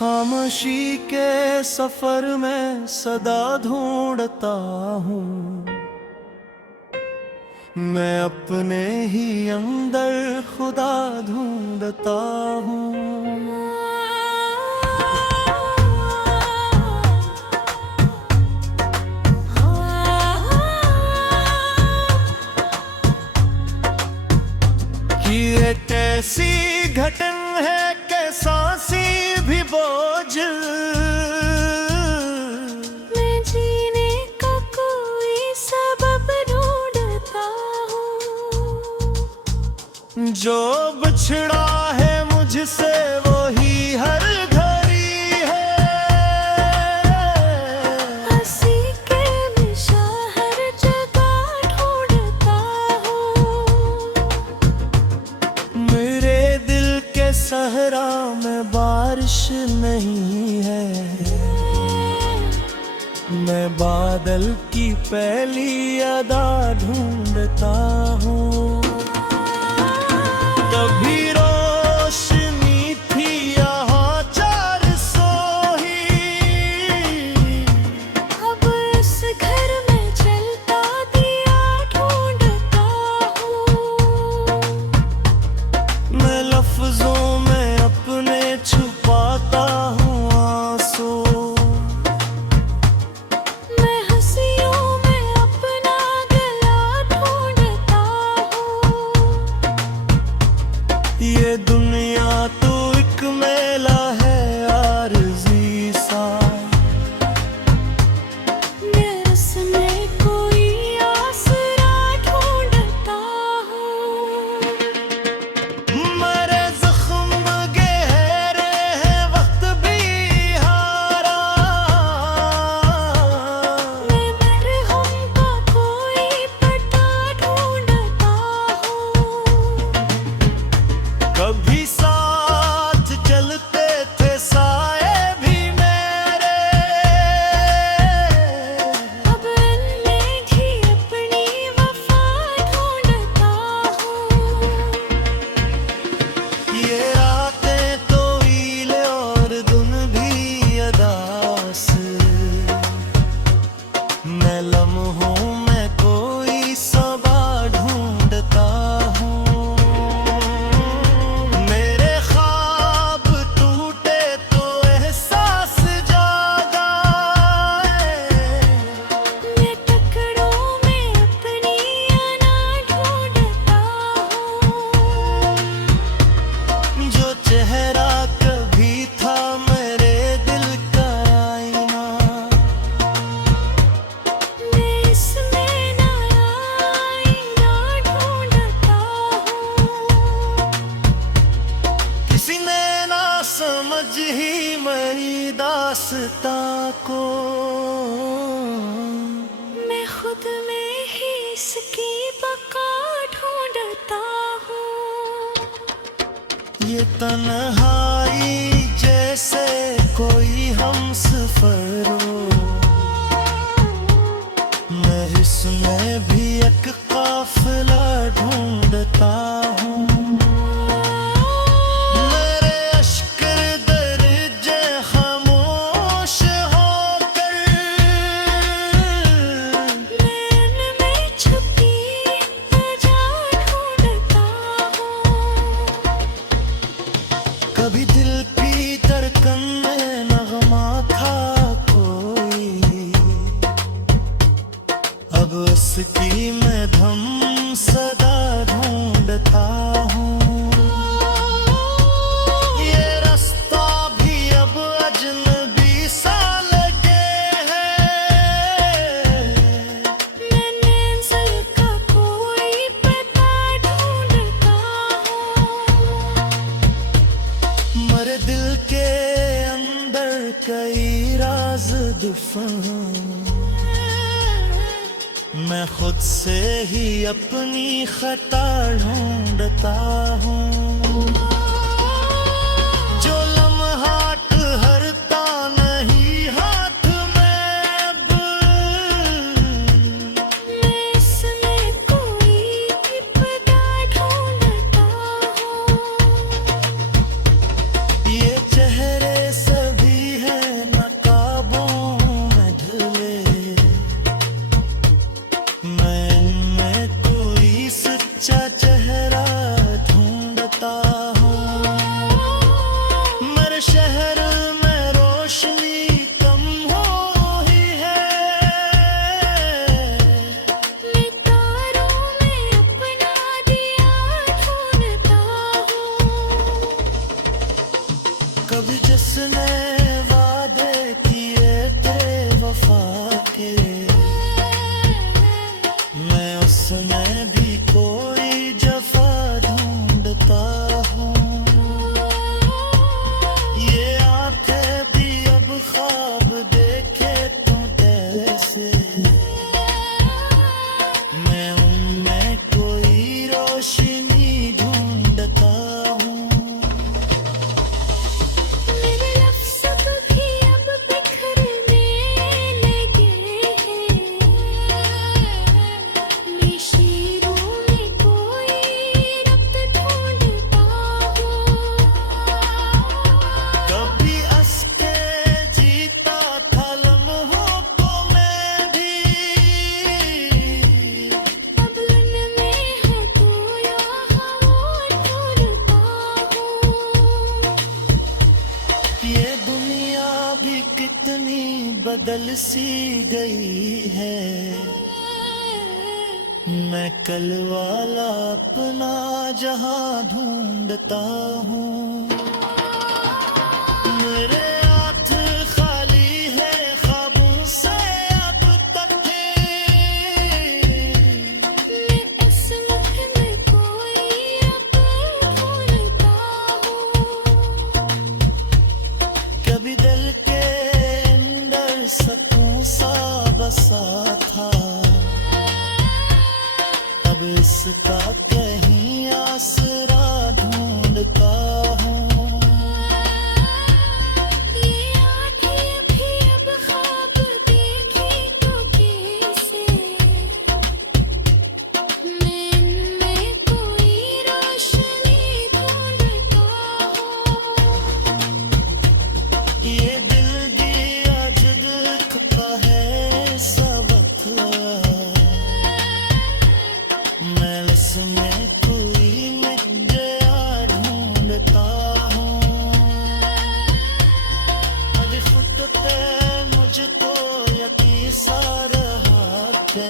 खामोशी के सफर में सदा ढूंढता हूँ, मैं अपने ही अंदर खुदा ढूंढता हूँ। कि एक ऐसी घटन है कि सांसी भी बोझ, मैं जीने का कोई सबब ढूंढता हूँ। जो बिछड़ा है मुझसे वही हर घड़ी है, हंसी के निशा हर जगह ढूंढता हूँ। मेरे दिल के सहरा में बारिश नहीं है, मैं बादल की पहली अदा ढूंढता हूँ। कभी रोशनी थी यहाँ 400 ही, अब इस घर में जलता दिया ढूंढता हूँ। मैं लफ्जों में अपने छुपाता हूँ आंसू, मैं हंसियों में अपना गला ढूंढता हूँ। ये दुनिया तो एक मेला है आरज़ी सा, मैं उसमें कोई आसरा ढूंढता हूँ। मेरे ज़ख्म गहरे हैं वक्त भी हारा, मैं मरहम का कोई पता ढूंढता हूँ। कभी साथ चलते थे साए भी मेरे, अब इनमें भी अपनी वफा ढूंढता हूँ। ये रातें तो ईल और दिन भी अदास, मैं लम्हों में कोई सबा ढूंढता हूँ। मेरे ख्वाब टूटे तो एहसास जागा है, मैं टुकड़ों में अपनी अना ढूंढता हूँ। जो चेहरा कभी था मेरे दिल का आईना, मैं इसमें नया आईना ढूंढता हूँ। किसी ने ना समझ ही मेरी दास्तां को, मैं खुद में ही इसकी बका ढूंढता हूँ। ये तन्हाई जैसे कोई हमसफर हो, मैं इसमें भी एक काफिला ढूंढता हूँ। मेरे अश्क दर्जे खामोश होकर, मैं इनमें छुपी वजह ढूंढता हूँ। कभी दिल की धड़कन में नगमा था कोई, अब उसकी मैं धम सदा ढूंढता हूँ। ये रास्ता भी अब अजनबी सा लगे है, मैं मंजिल का कोई पता ढूंढता हूँ। मेरे दिल के अंदर कई राज दफन, मैं खुद से ही अपनी खता ढूंढता हूँ। जो लम्हात हरता नहीं हाथ में अब, मैं इसमें कोई पता ढूंढता हूँ। ये चेहरे सब बदल सी गई है। मैं कल वाला अपना जहां ढूंढता हूँ। मेरे हाथ खाली है ख्वाबों से अब तक के। मैं इस लम्हे में कोई अब ढूंढता हूँ। कभी दिल के अंदर सकून सा बसा था, अब इसका कहीं आसरा ढूंढता हूँ। ये आँखें भी अब ख्वाब देखी तो कैसे। मैं इनमें कोई रोशनी ढूंढता हूँ। ये दिल दिया जुद का है सबक, मैं इसमें कोई नया ढूंढता हूँ। अभी खुद पे मुझको यकीन सा रहा है।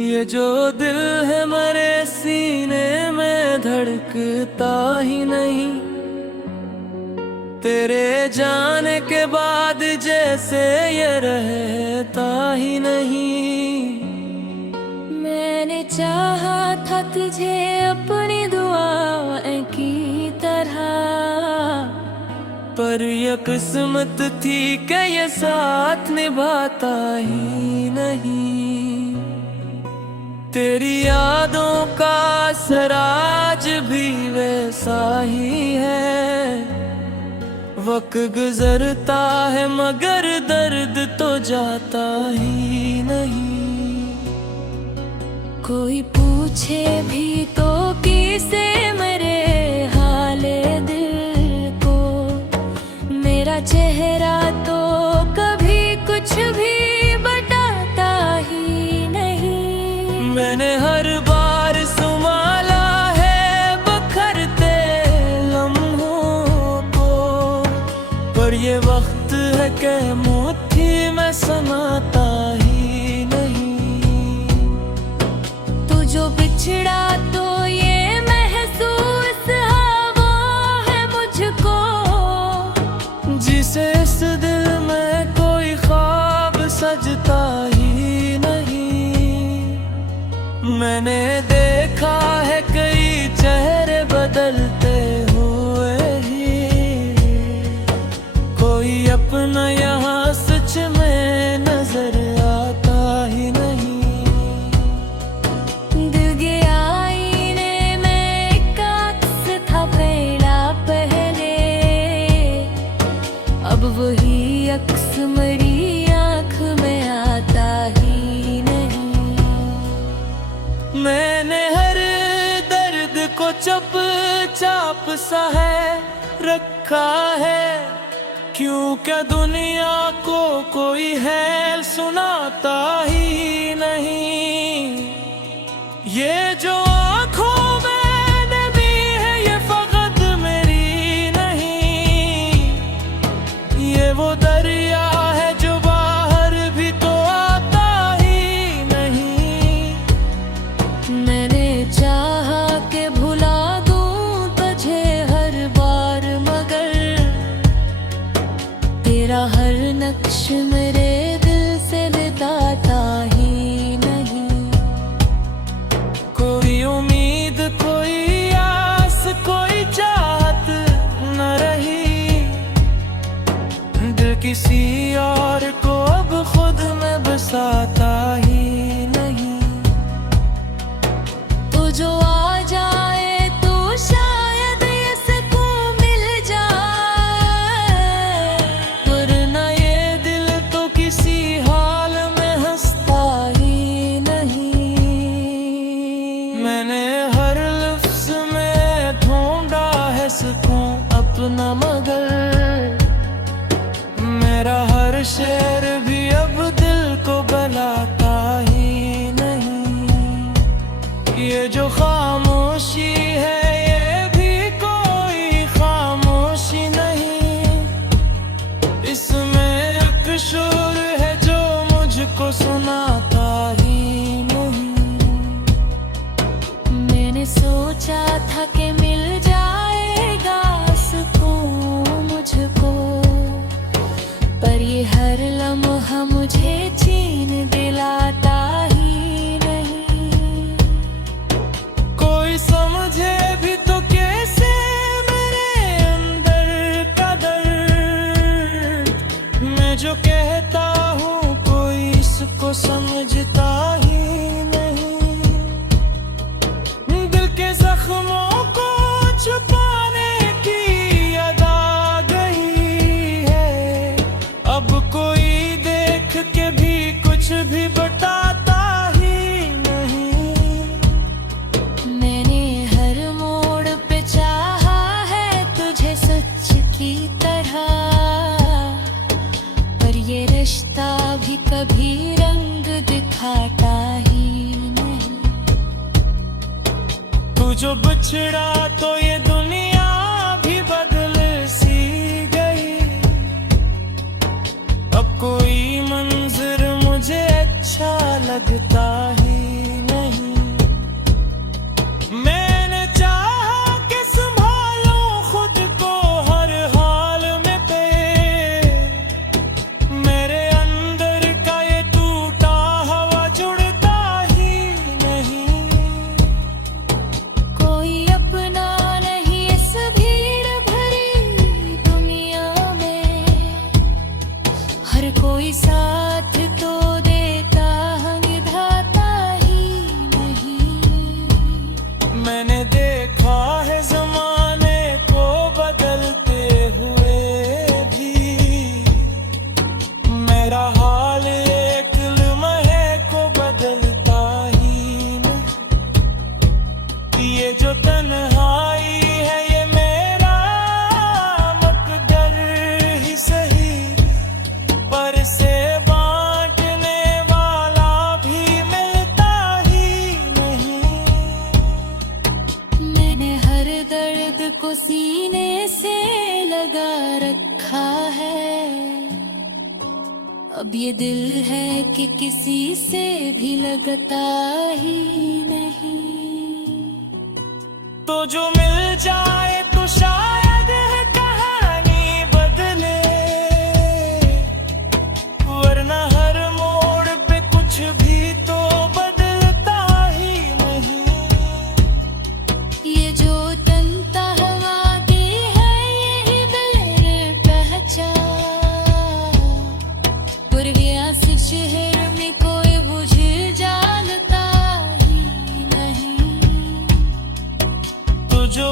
ये जो दिल है मेरे सीने में धड़कता ही नहीं, तेरे जाने के बाद जैसे ये रहता ही नहीं। मैंने चाहा था तुझे अपनी दुआएं की तरह, पर ये किस्मत थी कि ये साथ निभाता ही नहीं। तेरी यादों का असर आज भी वैसा ही है। वक्त गुजरता है मगर दर्द तो जाता ही नहीं। कोई पूछे भी तो किसे मेरे हाले दिल को, मेरा चेहरा तो कभी कुछ भी बताता ही नहीं। मैंने हर बार संभाला है बखरते लम्हों को, पर ये वक्त है कि मुट्ठी में समाता ही नहीं। तू जो बिछड़ा तो ये महसूस हवा है मुझको, जिसे इस दिल में कोई ख्वाब सजता ही नहीं। मैंने देखा है कई चेहरे बदलते हुए ही, कोई अपना यहाँ सच में नजर आता ही नहीं। दिल के आईने में एक अक्स था पहला पहले, अब वही अक्स मेरी आँख में आता ही नहीं। मैंने हर दर्द को चुपचाप सा है रखा है, क्योंकि दुनिया को कोई है सुनाता ही नहीं। ये जो आँखों में नमी है ये फकत मेरी नहीं, ये वो दरिया है जो बाहर भी तो आता ही नहीं। मैंने चाहा कि भुला दूं तुझे हर बार, मगर तेरा हर नक्श मेरे दिल से मिटाता ही नहीं। कोई उम्मीद कोई आस कोई चाहत न रही, दिल किसी और को अब खुद में बसाता ही नहीं। तू जो आ जाए तो शायद ये सुकून मिल जाए, वरना ये दिल तो किसी हाल में हंसता ही नहीं। मैंने हर लफ्ज में ढूंढा जो कहता हूँ कोई इसको समझता ही नहीं। दिल के जख्मों को छुपाने की अदा गई है, अब कोई देख के भी कुछ भी बताता ही नहीं। मैंने हर मोड़ पे चाहा है तुझे सच की तरह, पर ये रिश्ता भी कभी रंग दिखाता ही नहीं। तू जो बिछड़ा तो ये दुनिया भी बदल सी गई, अब कोई मंजर मुझे अच्छा लगता ही नहीं। मैंने चाहा कि संभालूं खुद को हर हाल में पे, मेरे अंदर का ये टूटा हवा जुड़ता ही नहीं। कोई अपना नहीं इस भीड़ भरी दुनिया में, हर कोई साथ तो देता निभाता ही नहीं। मैंने देखा है जमाने को बदलते हुए भी, मेरा हाल एक लम्हे को बदलता ही नहीं। ये जो तन्हाई है ये मेरा मकदर ही सही, पर से बांटने वाला भी मिलता ही नहीं। मैंने हर दर्द को सीने से लगा रखा है, अब ये दिल है कि किसी से भी लगता ही नहीं। तो जो मिल जाए तो शायद है कहानी बदले, वरना हर मोड़ पे कुछ भी तो बदलता ही नहीं। ये जो तनता हवा दी है यही दिल पहचान, पूर्विया से शहर में कोई बुझ जानता ही नहीं। तो जो